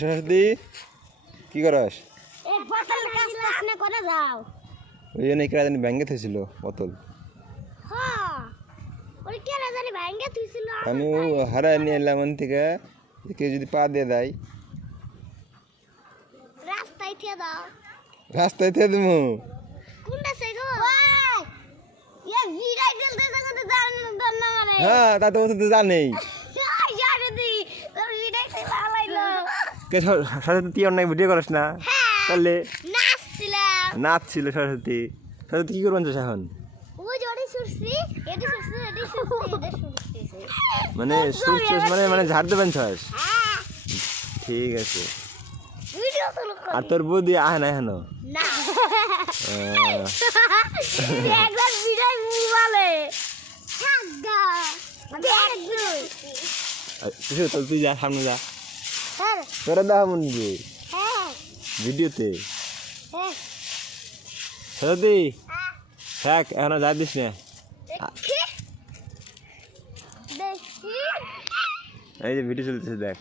সরস্বতী কি করস? ওই জন্য কেরা জানি ব্যাঙ্গে থইছিল বোতল। আমি হারাই নিয়ে এলাম ওখান থেকে, কেউ যদি পা দিয়ে দেয় রাস্তায় থেকে দেবো। হ্যাঁ তা তো তো জানেই। সরস্বতী তুই অনেক ভিডিও করিস না? তাহলে নাচ ছিল সরস্বতী। সরস্বতী কি করবেন এখন? মানে মানে মানে ঝাড় দেবেন ছস? ঠিক আছে। আর তোর বৌদি আহে না এখনো? তুই যা সামনে যা, তোরা দেখা মন যে ভিডিওতে। সরস্বতী থাক, এখনো যা দিস না। এই যে ভিডিও চলতেছে দেখ।